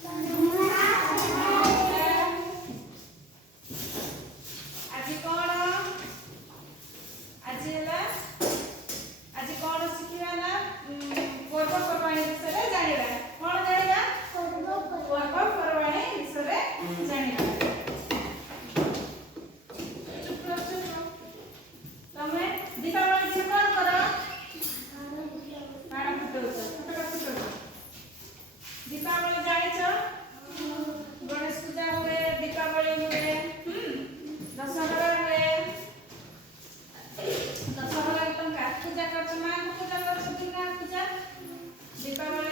आज कौन आज आज कौन शिखा ना पर्वपर्वाणी विषय जाना कौन जाना पर्वपर्वाणी विषय जाना तमे दीपावली से कौन कर बाण फुटाउछ फटका फुटाउछ दीपावली जानिछ गणेश पूजा हुए दीपावली हुए दशहरा हुए दशहरा तुम काठ पूजा कर माँ को पूजा कर दुर्गा पूजा दीपावली